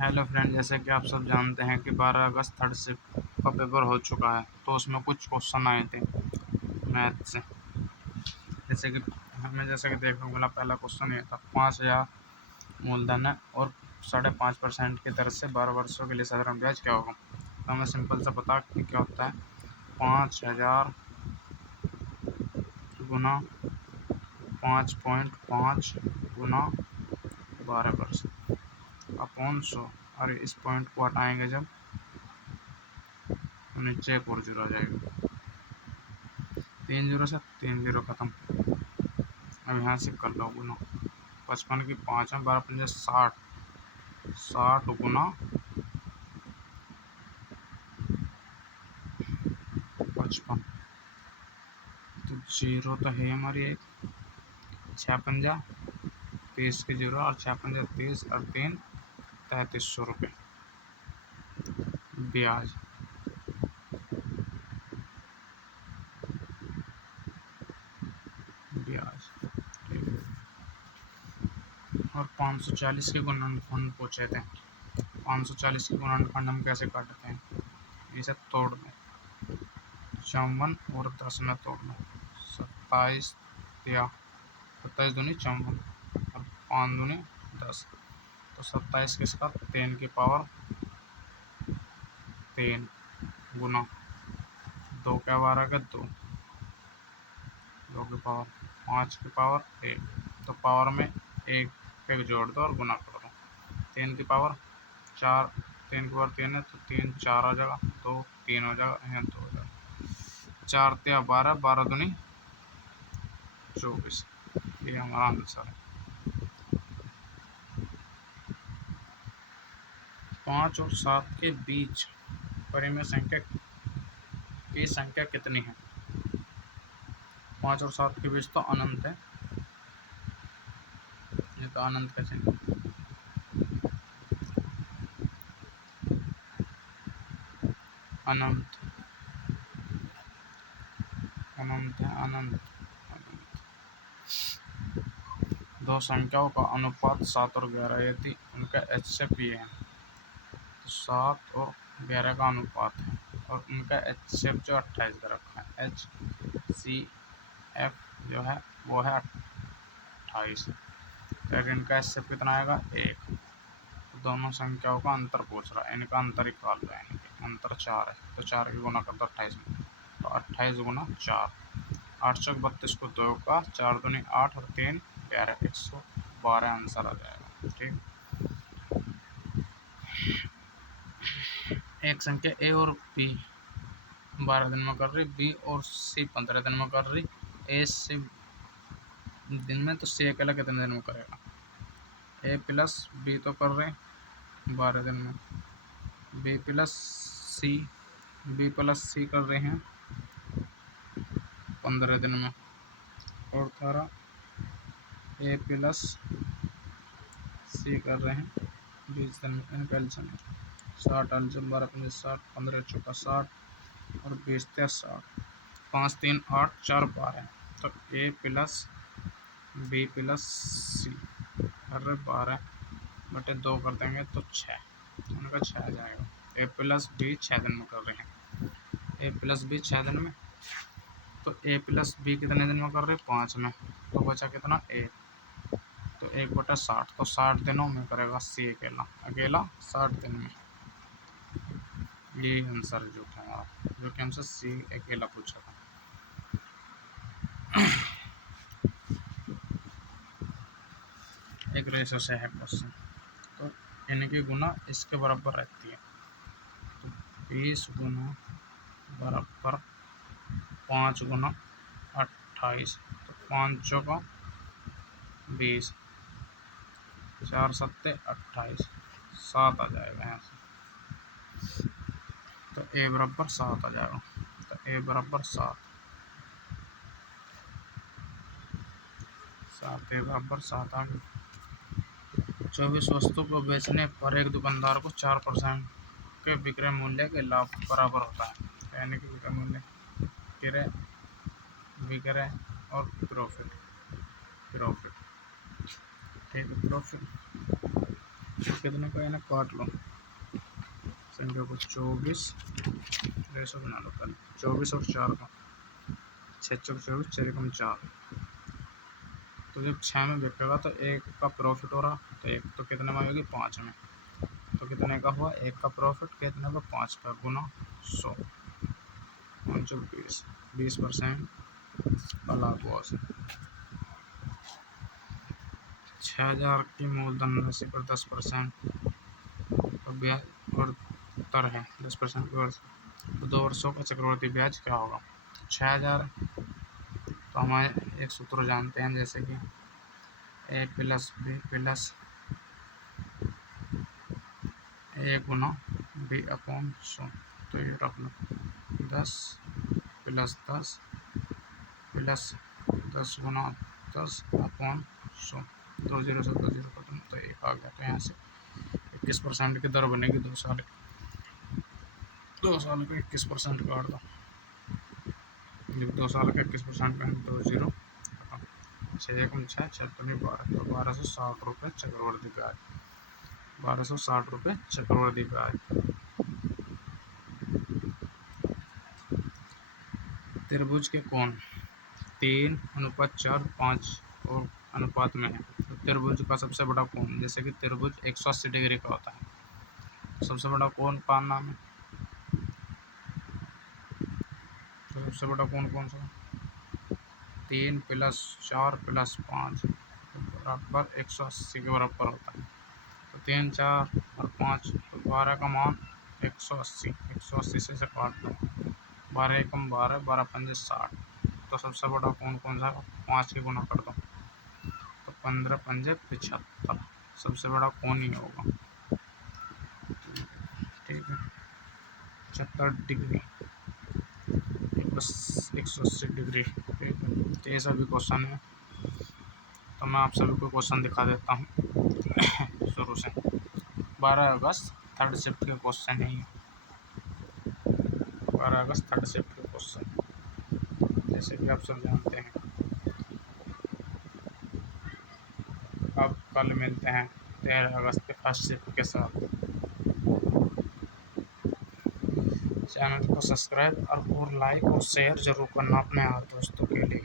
Hello friend, जैसे कि आप सब जानते हैं कि 12 अगस्त थर्ड शिफ्ट का पेपर हो चुका है। तो उसमें कुछ क्वेश्चन आए थे मैथ से। जैसे कि देखने को मिला, पहला क्वेश्चन ये था, 5,000 मूलधन है और 5.5% की दर से 12 वर्षों के लिए साधारण ब्याज क्या होगा। तो हमें सिंपल सा पता कि क्या होता है, 5,000 गुना 5.5 गुना 12 वर्ष अपॉन 100। और इस पॉइंट को हटाएंगे जब, तो नीचे एक और जीरो आ जाएगा। 3 जीरो से 3 जीरो खत्म। अब यहाँ से कर लो गुना 55 की 5 है, 12 पंजे 60, 60 गुना 55। तो जीरो तो है हमारी एक, 6 पंजा 30 की जीरो, और 6 पंजा 30 और 3 3300 रुपये ब्याज। और 540 के गुणनखंड पूछे थे। 540 के गुणनखंड हम कैसे काटते हैं, इसे तोड़ दो, 54 और 10 में तोड़ दो, 27 या 27 दूनी 54 और 5 दूनी 10। तो 27 के साथ 3 की पावर 3 गुना 2 के 12 के 2, 2 की पावर 5 की पावर 1। तो पावर में एक एक जोड़ दो और गुना कर दो। 3 की पावर 4, 3 की पावर 3 है तो 3 4 हो जाएगा, 2 3 हो जाएगा, यहाँ 2 हो जाएगा। 4 3 12, 12 दूनी 24। ये हमारा आंसर है। 5 और 7 के बीच परिमेय संख्या की संख्या कितनी है। 5 और 7 के बीच तो अनंत है, ये तो अनंत का चिन्ह। अनंत अनंत है, अनंत अनंत। दो संख्याओं का अनुपात 7 और 11 यदि उनका HCF है, तो 7 और 11 का अनुपात है और उनका HCF जो 28 का रखा है, HCF जो है वो है 28। तो इनका HCF कितना आएगा, 1। तो दोनों संख्याओं का अंतर पूछ रहा है, इनका अंतर निकाल रहा है, अंतर 4 है तो 4 की गुना कर दो 28 में, तो 28 गुना 4, 832 को 2 का 4 दूनी 8 और 3 11, 112 आंसर आ जाएगा। ठीक, एक संख्या ए और बी 12 दिन में कर रही, बी और सी 15 दिन में कर रही। ए सी दिन में, तो सी अकेला कितने दिन में करेगा। ए प्लस बी तो कर रहे 12 दिन में, बी प्लस सी कर रहे हैं 15 दिन में, और थारा ए प्लस सी कर रहे हैं 20 दिन में। इनका एल्सियम 60, एल्सियम 12 पंजे 60, 15 चौका 60 और 20 60, 5 3 8 4 12। तो ए प्लस बी प्लस सी अरे 12 बटे 2 कर देंगे तो 6, उनका 6 आ जाएगा। ए प्लस बी 6 दिन में कर रहे हैं, ए प्लस बी 6 दिन में, तो ए प्लस बी कितने दिन में कर रहे हैं, 5 में, तो बचा कितना 1, तो 1/60, तो 60 दिनों में करेगा सी अकेला अकेला 60 दिन में। ये आंसर जो था हमारा, जो कि हमसे सी अकेला पूछा था। एक रेशो से है क्वेश्चन, तो इनकी गुना इसके बराबर रहती है, तो 20 गुना बराबर 5 गुना 28, तो 5 चौका 20, 4 सत्ते 28, 7 आ जाएगा यहाँ से। तो ए बराबर 7 आ जाएगा, तो ए बराबर 7, ए बराबर 7 आ गया। 24 वस्तु को बेचने पर एक दुकानदार को 4% के विक्रय मूल्य के लाभ बराबर होता है, यानी कि विक्रय मूल्य, विक्रय और प्रॉफिट। ठीक है, प्रॉफिट तो कितने का इन्हें काट लो, संख्या को 24 रेशो बना लो पहले, 24 और 4 का 6 चौक 24, 4 कम 4। तो जब 6 में बिकेगा तो 1 का प्रॉफिट हो रहा, तो 1 तो कितने में होगी 5 में, तो कितने का हुआ 1 का प्रॉफिट, कितने का 5 का गुना 100, 20% का लाभ हुआ उसे। 6000 की मूलधन राशि पर 10% और ब्याज और दर है 10% की वर्ष, तो 2 वर्षों का चक्रवृद्धि ब्याज क्या होगा। 6000 तो हमारे एक सूत्र जानते हैं, जैसे कि ए प्लस बी प्लस ए गुना बी अपॉन 100, तो ये रख लो 10 प्लस 10 प्लस 10 गुना 10 अपॉन 100, 2 0 से 2 0 खत्म, तो 1 आ गया। तो यहाँ से 21% की दर बनेगी 2 साल का 21% काट दो, 2 साल का 21% का 2 0 6 कम 6 56 12, तो 1260 रुपये चक्रवर्ती ब्याज, 1260 रुपये चक्रवर्ती ब्याज। त्रिभुज के कोण 3:4:5 और अनुपात में है। तो त्रिभुज का सबसे बड़ा कोण, जैसे कि त्रिभुज 180 डिग्री का होता है, तो सबसे बड़ा कोण का नाम है, तो सबसे बड़ा कोण कौन सा, 3 + 4 + 5 बराबर 180 के बराबर होता है। तो 3 4 और 5, तो 12 का मान 180, 180 से काट दो, 12 एकम 12, 12 पंजे 60, तो सबसे बड़ा कोण कौन सा, 5 के गुना कर दो, तो 15 पंजे 75, सबसे बड़ा कोण ही होगा। ठीक है, 75 डिग्री बस 180 डिग्री। ठीक है, तो ये सभी क्वेश्चन है, तो मैं आप सभी को क्वेश्चन दिखा देता हूँ शुरू से। 12 अगस्त थर्ड शिफ्ट के क्वेश्चन है, 12 अगस्त थर्ड शिफ्ट के क्वेश्चन, जैसे कि आप सब जानते हैं। अब कल मिलते हैं 13 अगस्त के फर्स्ट शिफ्ट के साथ। चैनल को सब्सक्राइब और लाइक और शेयर जरूर करना अपने दोस्तों के लिए।